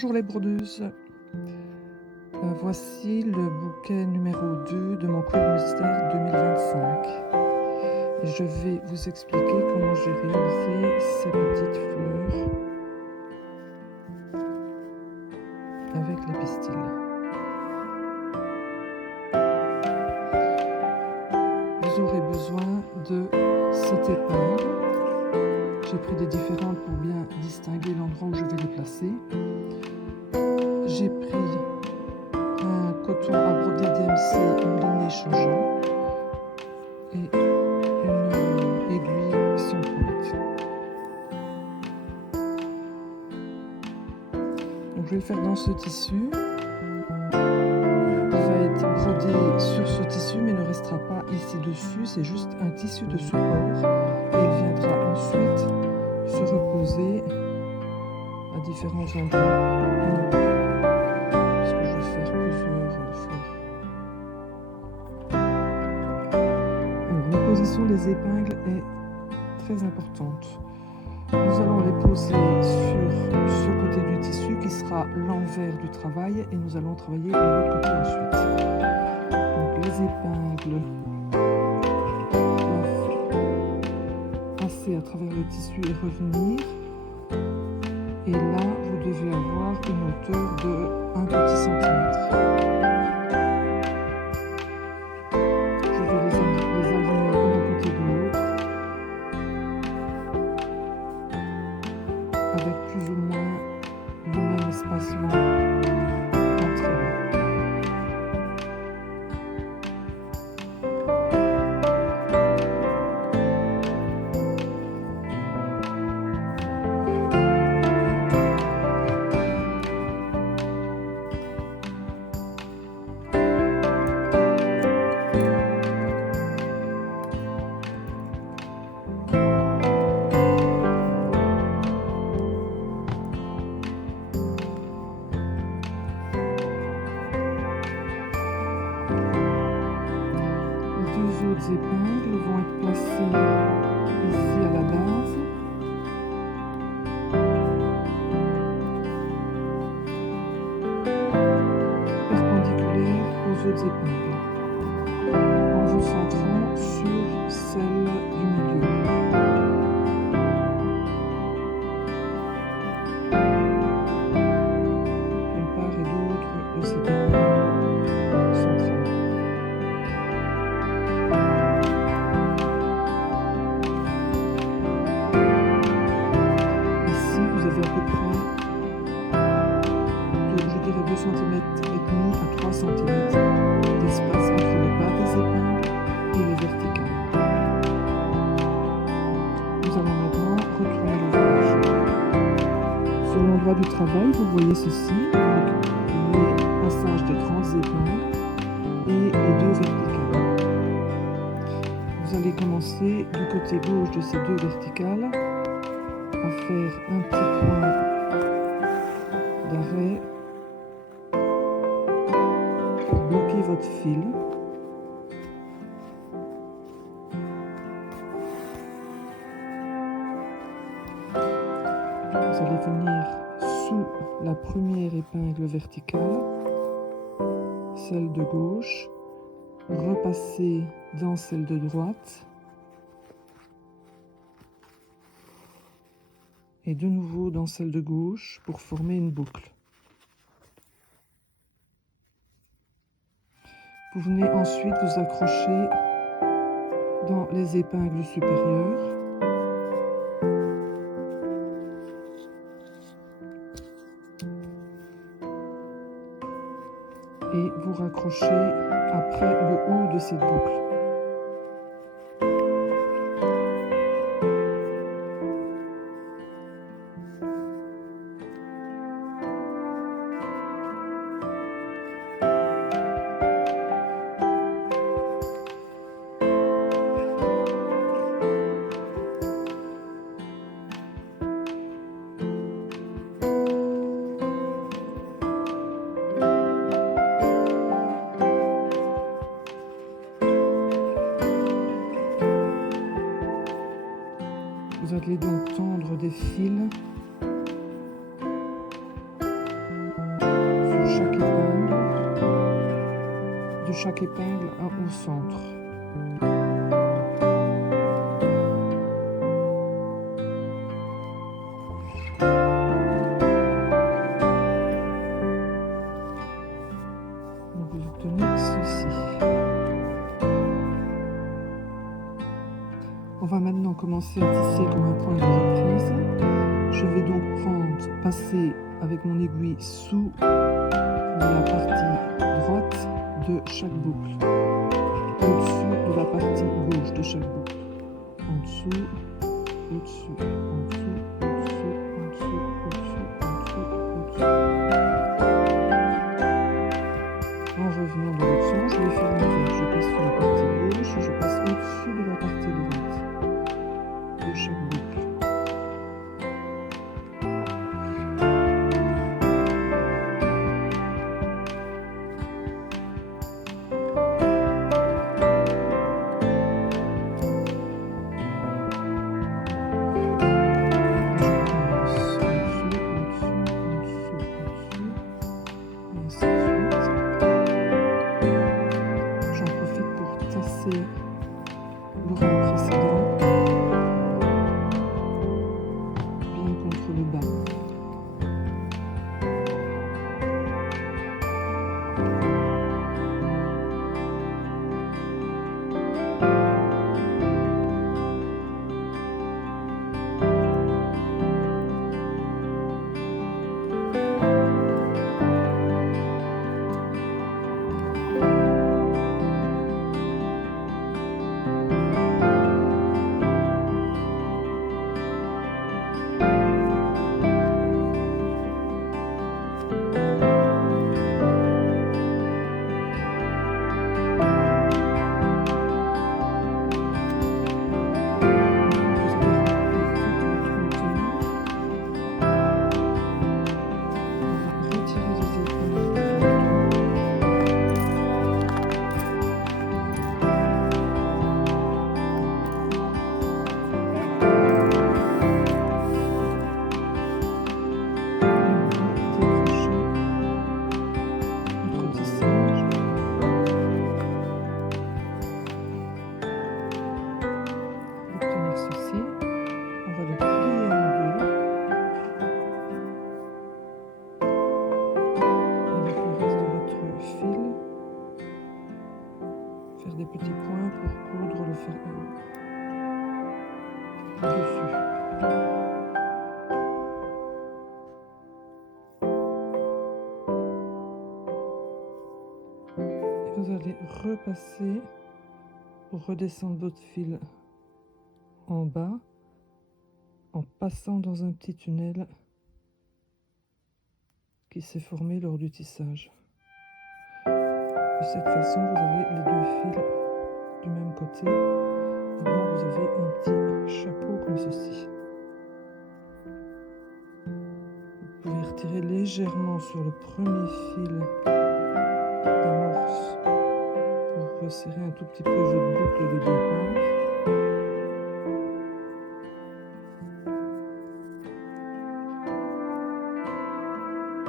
Bonjour les brodeuses, voici le bouquet numéro 2 de mon Quilt Mystère 2025 et je vais vous expliquer comment j'ai réalisé ces petites fleurs avec les pistils. Vous aurez besoin de cette épingle. J'ai pris des différentes pour bien distinguer l'endroit où je vais les placer. J'ai pris un coton à broder DMC mouliné changeant et une aiguille sans pointe. Donc je vais le faire dans ce tissu. Il va être brodé sur ce tissu mais ne restera pas ici dessus, c'est juste un tissu de support et il viendra ensuite se reposer à différents endroits. Parce que je vais faire plusieurs fleurs. Alors, la position des épingles est très importante. Nous allons les poser sur ce côté du tissu qui sera l'envers du travail et nous allons travailler de l'autre côté ensuite. Donc les épingles doivent passer à travers le tissu et revenir. Et là, vous devez avoir une hauteur de 1 petit centimètre. Je vais les aligner d'un côté de l'autre avec plus ou moins le même espacement entre eux. Les autres épingles vont être placées ici à la base. Perpendiculaires aux autres épingles. En vous centrant sur celle du milieu. D'une part et d'autre de cette épingle centrale. Vous avez à peu près, je dirais 2 cm et demi à 3 cm d'espace entre le bas des épingles et les verticales. Nous allons maintenant retourner l'ouvrage. Sur l'endroit du travail, vous voyez ceci, avec le passage des grandes épingles et les 2 verticales. Vous allez commencer du côté gauche de ces 2 verticales à faire un petit point d'arrêt pour bloquer votre fil. Vous allez venir sous la première épingle verticale, celle de gauche, repasser dans celle de droite et de nouveau dans celle de gauche pour former une boucle. Vous venez ensuite vous accrocher dans les épingles supérieures et vous raccrocher après le haut de cette boucle. Vous allez donc tendre des fils chaque épingle au centre. Donc vous obtenez ceci. On va maintenant commencer à tisser comme un point de reprise. Je vais donc passer avec mon aiguille sous la partie droite de chaque boucle, au-dessus de la partie gauche de chaque boucle, en dessous, au-dessus, en dessous, au-dessus, en dessous, au-dessus, en dessous, au-dessus. En revenant dans l'autre sens, je vais faire l'inverse. Je passe sur la partie gauche, je passe au-dessus de la partie droite de chaque boucle. Le rang précédent bien contre le bas. Des petits points pour coudre le fer dessus. Et vous allez repasser pour redescendre votre fil en bas en passant dans un petit tunnel qui s'est formé lors du tissage. De cette façon, vous avez les deux fils du même côté et donc vous avez un petit chapeau comme ceci. Vous pouvez retirer légèrement sur le premier fil d'amorce pour resserrer un tout petit peu votre boucle de départ.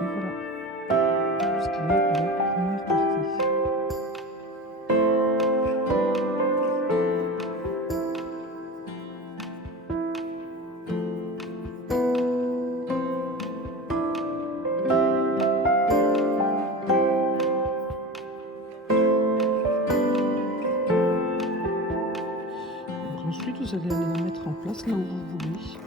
Et voilà ce qu'il y a de la première partie. Ensuite, vous allez aller la mettre en place là où vous voulez.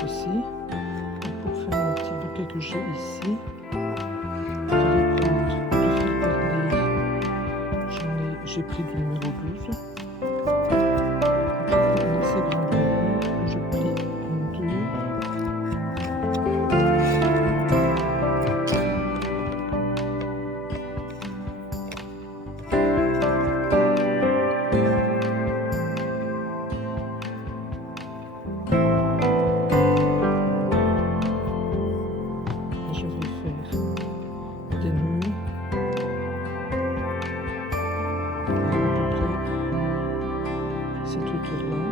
ceci. Pour faire mon petit bouquet que j'ai ici, vous allez prendre deux fils perlés. J'ai pris du numéro 12. Une assez grande longueur que je plie en deux. Je vais faire des nœuds à peu près cette hauteur-là.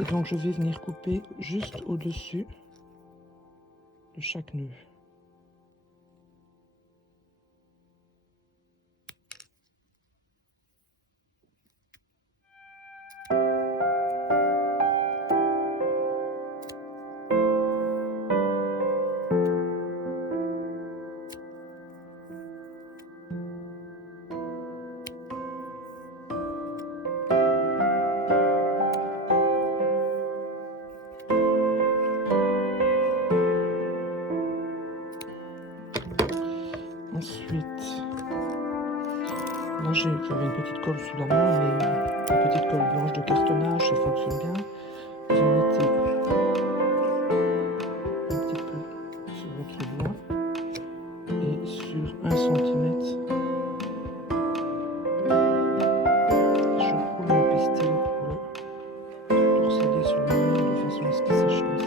Et donc je vais venir couper juste au-dessus de chaque nœud. Ensuite, là j'avais une petite colle sous la main, mais une petite colle blanche de cartonnage, ça fonctionne bien. Vous en mettez un petit peu sur votre doigt et sur 1 cm, je roule mon pistil pour le torsader sur le mur de façon à ce qu'il sèche comme ça.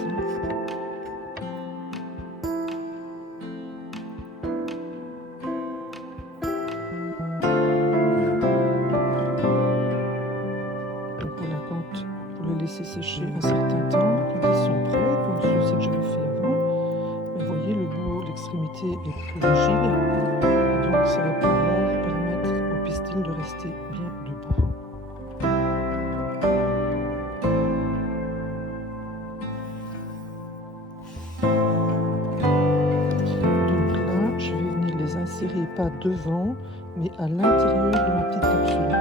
Laisser sécher un certain temps quand ils sont prêts, comme ceux-ci que j'avais fait avant. Mais vous voyez, le bout, l'extrémité est plus rigide, et donc ça va pouvoir permettre au pistil de rester bien debout. Donc là, je vais venir les insérer pas devant, mais à l'intérieur de ma petite capsule.